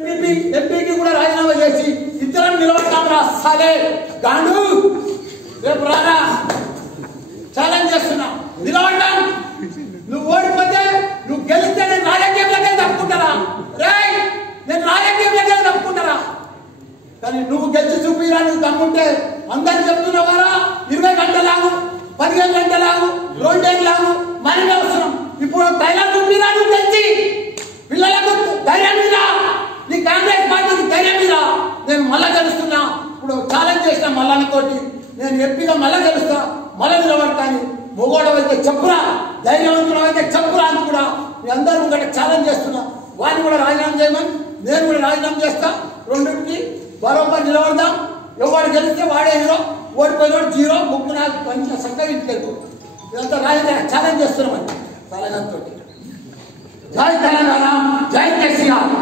ఎంపీకి కూడా రాజీనామా చేసి ఇద్దరం నిలబడతాం రా సాలే గాండు రేపు రారా ఛాలెంజ్ చేస్తున్నా నిలబడ్డాం నువ్వు ఓడిపోతే నువ్వు గెలిస్తే నేను రాజకీయంలోకే తప్పుకుంటారా రేయ్ నేను రాజకీయంలోకే తప్పుకుంటారా కానీ నువ్వు గెలిచి చూపిరా నువ్వు తమ్ముంటే అందరు చెప్తున్నావారా 20 గంటలాగు 15 గంటలాగు 2 ఏళ్ళలాగు మరి అవసరం ఇప్పుడు టైలర్ చూపిరా నువ్వు గెలిచి పిల్లలకు ధైర్యం మీద నీ కాంగ్రెస్ పార్టీకి ధైర్యం మీద నేను మళ్ళా గెలుస్తున్నా ఇప్పుడు ఛాలెంజ్ చేసిన మల్లన్నతోటి నేను ఎంపీగా మళ్ళా గెలుస్తా మళ్ళా నిలబడతాను మొగోడవైతే చెప్పురా ధైర్యవంతుడమైతే చెప్పురా అని కూడా మీ అందరూ ముంగట ఛాలెంజ్ చేస్తున్నా వాడిని కూడా రాజీనామా చేయమని నేను కూడా రాజీనామా చేస్తా రెండింటికి బరోబర్ నిలబడదాం ఎవరు గెలిస్తే వాడే హీరో ఓడిపోయినోడు జీరో ముగ్గు నాకు మంచిగా చక్కగా ఇంటికి ఇదంతా రాజీనామా ఛాలెంజ్ చేస్తున్నామని తెలంగాణతో జై తెలంగాణ జై కేసీఆర్